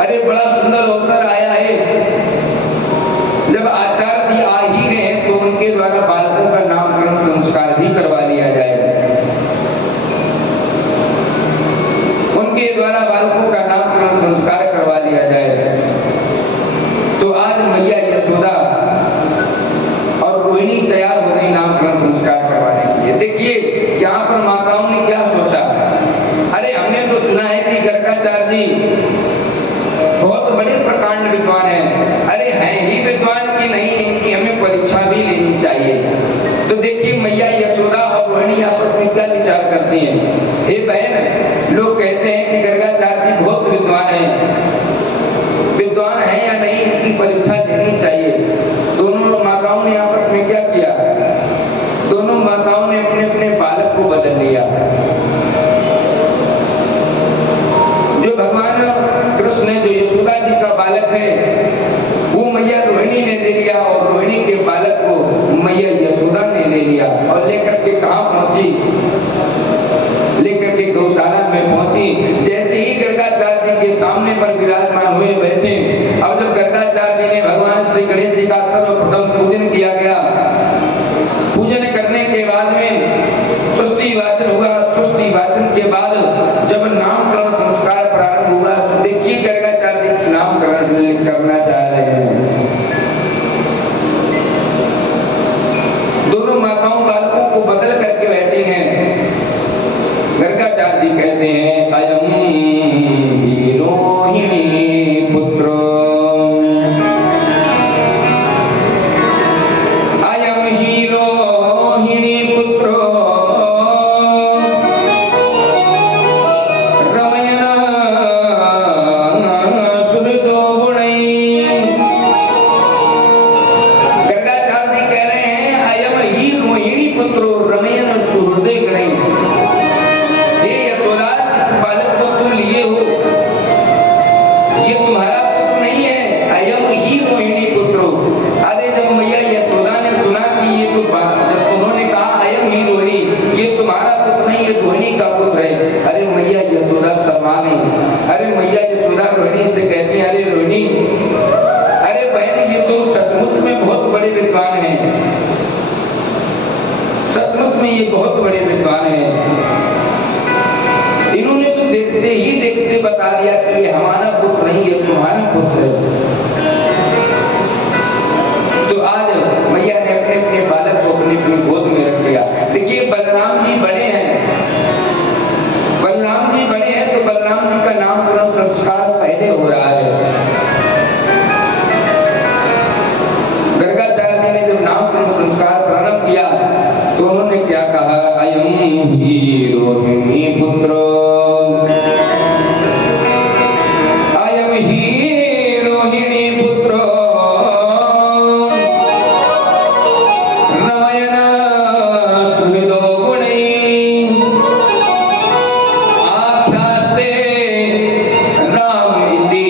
अरे बड़ा सुंदर अवसर आया है, जब आचार्य आ ही गए हैं तो उनके द्वारा बालकों का नामकरण संस्कार भी करवा लिया जाए। उनके द्वारा बालकों का नामकरण संस्कार करवा लिया जाए। तो आज मैया यशोदा और रोहिणी तैयार हो गई नामकरण संस्कार करवाने के लिए। देखिए यहाँ पर माताओं ने क्या सोचा, अरे हमने तो सुना है कि गर्गाचार्य जी बहुत बड़े प्रकांड विद्वान हैं, अरे हैं ही विद्वान की नहीं, इनकी हमें परीक्षा भी लेनी चाहिए। तो देखिए मैया यशोदा और रोहिणी आपस में क्या विचार करती हैं। हे बहन, लोग कहते हैं कि गर्गाचार्य जी बहुत विद्वान हैं, विद्वान है या नहीं इनकी परीक्षा लेनी चाहिए। दोनों माताओं ने आपस में क्या किया, दोनों माताओं ने अपने अपने बालक को बदल लिया। जो भगवान कृष्ण जो यशोदा जी का बालक है वो मैया रोहिणी ने ले लिया और रोहिणी के बालक को मैया यशोदा ने ले लिया और लेकर के कहाँ पहुंची, लेकर के गौशाला में पहुंची। जैसे ही गर्गाचार्य जी के सामने पर विराजमान हुए बैठे, अब जब गर्गाचार्य जी ने भगवान श्री गणेश जी का सर्वप्रथम पूजन किया गया, पूजन करने के बाद में सुस्ति वाचन हुआ। सुस्ति वाचन के बाद जब नामकरण संस्कार प्रारंभ हुआ, तो देखिए गर्गाचार्य जी नामकरण करना चाह रहे हैं। दोनों माताओं बालकों को बदल करके बैठी हैं। गर्गाचार्य जी कहते हैं, अयम ही रोहिणी पुत्रो, अयम ही रोहिणी पुत्रो रमयना सुहृदो गुणैः। गर्गाचार्य जी कह रहे हैं, अयम ही रोहिणी पुत्रो रमयन सुहृदो गुणैः। हे यशोदा, जिस बालक को तुम लिए हो ये तुम्हारा पुत्र नहीं है, अयम ही रोहिणी पुत्रो। अरे जब मैया यशोदा ने सुना कि ये तो जब उन्होंने कहा अयम ही रोहिणी, ये तुम्हारा पुत्र नहीं, ये रोहिणी का पुत्र है, अरे मैया यशोदा शर्मा गई। अरे मैया यशोदा रोहिणी से कहती है, अरे रोहिणी, अरे बहन ये तो सचमुच में बहुत बड़े विद्वान हैं, सचमुच में ये बहुत बड़े विद्वान हैं। इन्होंने तो देखते ही देखते बता दिया कि ये हमारा पुत्र नहीं, ये तुम्हारा पुत्र है। तो आज मैया ने अपने अपने बालक को अपनी अपनी गोद में रख लिया। देखिए बलराम जी बड़े हैं, बलराम जी बड़े हैं, तो बलराम जी का नामकरण संस्कार पहले हो रहा है। गर्गाचार्य जी ने जब नामकरण संस्कार प्रारंभ किया तो उन्होंने क्या कहा, अयम ही रोहिणी पुत्रो, अयम ही रोहिणी पुत्रो रमयन सुहृदो गुणैः। आख्यास्ते राम इति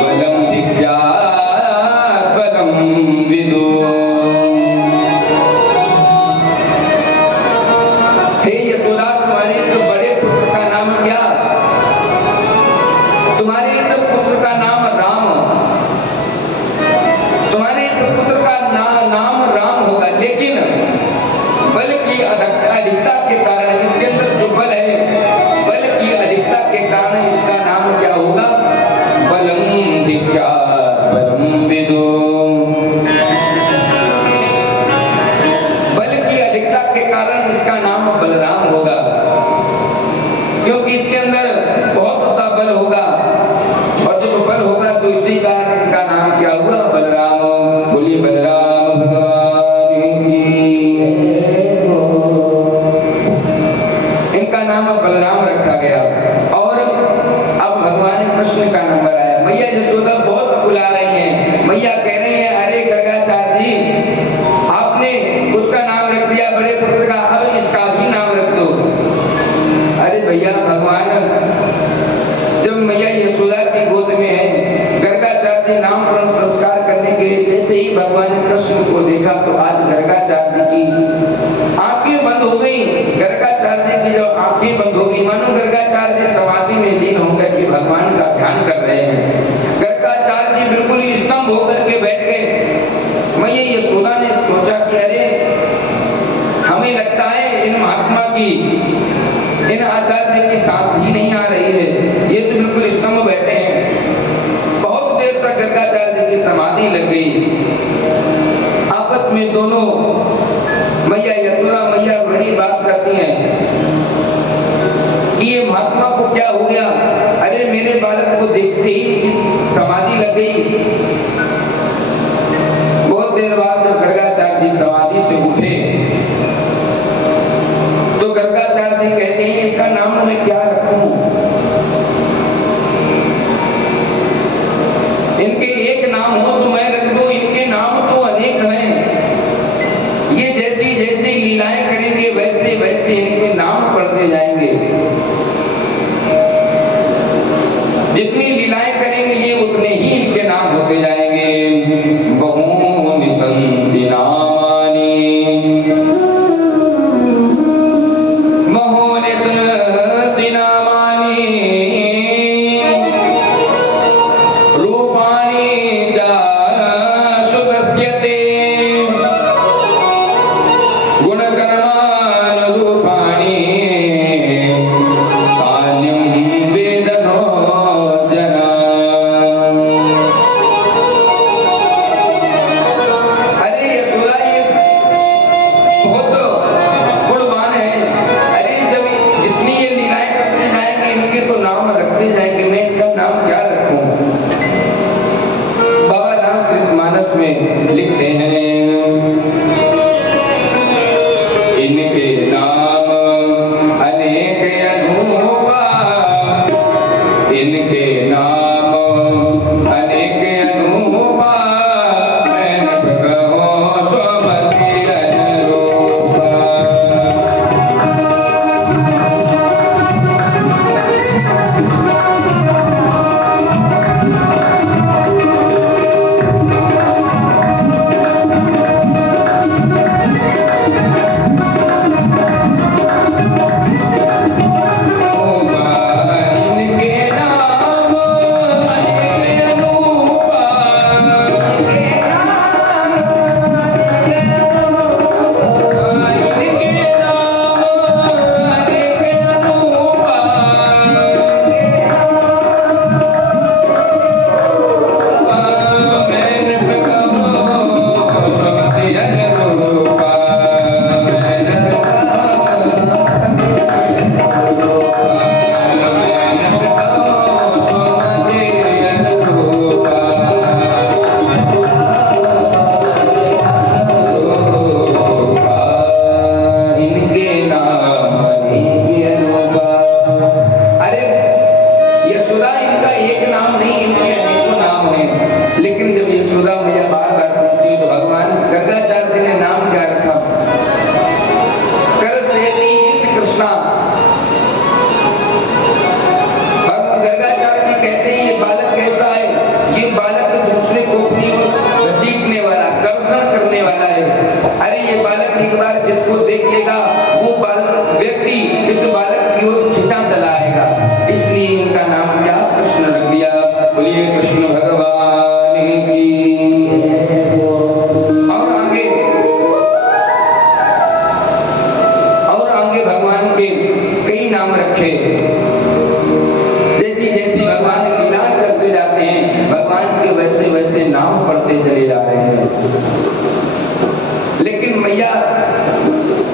बलं दिव्यात् बलं विदो। हे यशोदा, तुम्हारे इस बड़े पुत्र का नाम क्या, तुम्हारे इस पुत्र का नाम राम, तुम्हारे इस पुत्र का नाम राम होगा, लेकिन बल की अधिकता के कारण, इसके अंदर जो बल है, बल की अधिकता के कारण इसका नाम क्या होगा, बलम दिव्यात् बलम विदो। बल की अधिकता के कारण इसका नाम बलराम होगा, क्योंकि इसके अंदर बहुत सा बल होगा, और जब बल होगा तो इसी कारण इनका नाम क्या हुआ, बलराम। बोलिए बलराम भगवान की। इनका नाम बलराम रखा गया। और अब भगवान कृष्ण का नंबर आया। मैया यशोदा बहुत बुला रही हैं, मैया कह रही है, अरे गर्गाचार्य जी, आपने उसका नाम रख दिया बड़े पुत्र का, अब इसका भी नाम रख दो। की इन आचार्य की सांस ही नहीं आ रही है, ये तो बिल्कुल स्तंभ बैठे हैं। बहुत देर तक गर्गाचार्य की समाधि लग गई। आपस में दोनों मैया यशोदा मैया बड़ी बात करती हैं कि ये महात्मा को क्या हो गया, अरे मेरे बालक को देखते ही इस समाधि लग गई। बहुत देर बाद जब गर्गाचार्य जी समाधि से उठे तो गर्गाचार्य जी कहते हैं इनका नाम मैं क्या रखूं, इनके एक नाम हो तो मैं रख दूं, इनके नाम तो अनेक हैं। ये जैसी जैसी लीलाएं करेंगे वैसे वैसे इनके नाम पढ़ते जाएंगे। जितनी लीलाएं करेंगे ये उतने ही इनके नाम होते जाएंगे। बहूनि सन्ति नामानि बहूनि सन्ति नामानि रूपाणि च सुदस्यते गुणकर्मानुरूपाणि सान्यं वेदनो जना। अरे यशोदा ये बहुत गुणवान है। अरे जब जितनी ये लीलाएं करते जाएंगे इनके तो नाम रखते जाएंगे, मैं इनका नाम क्या रखूं। बाबा रामचरितमानस में लिखते हैं इनके नाम अनेक अनूपा, इनके नाम अनेक अनूपा, मैं न कहूं स्वमति अनुरूपा।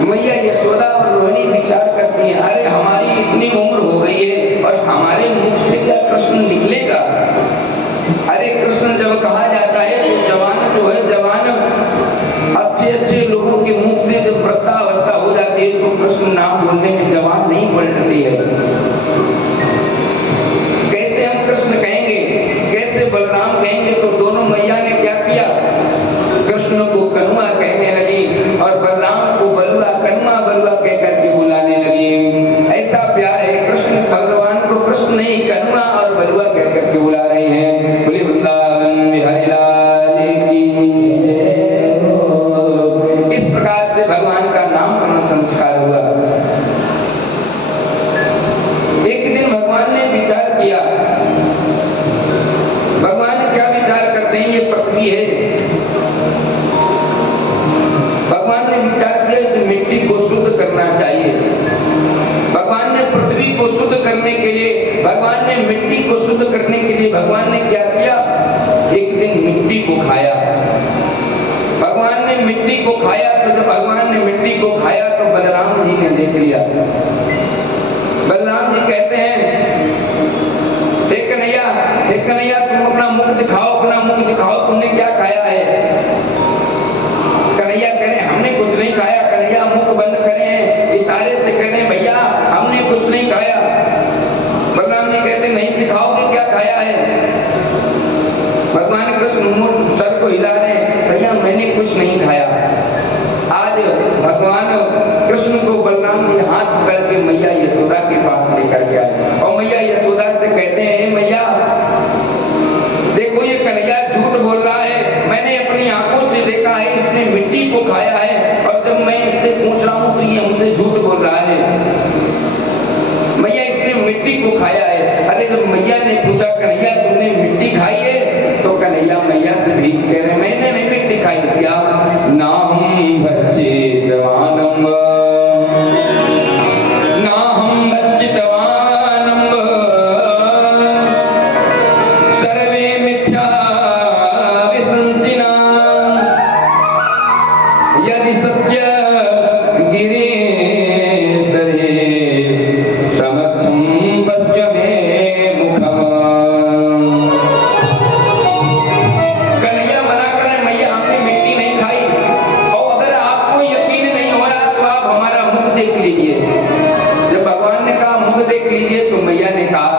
मैया यशोदा और रोहिणी विचार करती हैं, अरे हमारी इतनी उम्र हो गई है और हमारे मुख से क्या कृष्ण निकलेगा। अरे कृष्ण जब कहा जाता है तो जवान जो है, जवान अच्छे अच्छे लोगों के मुख से जब वृद्धावस्था हो जाती है तो कृष्ण नाम बोलने में जवान नहीं पलटती है। कैसे हम कृष्ण कहेंगे, कैसे बलराम कहेंगे। तो दोनों मैया ने क्या किया, कृष्ण को कनुआ कहने लगी और बलराम को बलुआ, कनुआ बलुआ कहकर के बुलाने लगी। ऐसा प्यार है कृष्ण भगवान को, कृष्ण नहीं कनुआ और बलुआ कहकर के बुला रहे हैं। बोले वृंदावन बिहारी लाल की जय। इस प्रकार से भगवान का नाम करना संस्कार हुआ। को शुद्ध करने के लिए भगवान ने क्या किया, एक दिन मिट्टी को खाया। भगवान ने मिट्टी को खाया, तो जब भगवान ने मिट्टी को खाया तो बलराम जी ने देख लिया। बलराम जी कहते हैं, हे कन्हैया तुम अपना मुख दिखाओ, अपना मुख दिखाओ, तुमने क्या खाया है। कन्हैया कह रहे हमने कुछ नहीं खाया। कन्हैया मुख बंद करे हैं, इशारे से कह रहे भैया हमने कुछ नहीं खाया। बलराम जी कहते नहीं दिखाओगे क्या खाया है। भगवान कृष्ण सर को हिला रहे, भैया मैंने कुछ नहीं खाया। आज भगवान कृष्ण को बलराम जी हाथ पकड़ के मैया यशोदा के पास लेकर गया और मैया यशोदा से कहते हैं, मैया देखो ये कन्हैया झूठ बोल रहा है, मैंने अपनी आंखों से देखा है, इसने मिट्टी को खाया है और जब मैं इससे पूछ रहा हूं तो ये हमसे झूठ बोल रहा है। मैया इसने मिट्टी को खाया है। अरे जब मैया ने पूछा कन्हैया तुमने मिट्टी खाई है, तो कन्हैया मैया से भीज कह रहे मैंने नहीं मिट्टी खाई। क्या नाम बच्चे जवानम नाहम बच्चितवानम सर्वे मिथ्या विसंसिना यदि सत्य गिरे समक्षम पश्य मे मुखम। कन्हैया मना कर रहे मैया हमने मिट्टी नहीं खाई, और अगर आपको यकीन नहीं हो रहा तो आप हमारा मुख देख लीजिए। जब भगवान ने कहा मुख देख लीजिए तो मैया ने कहा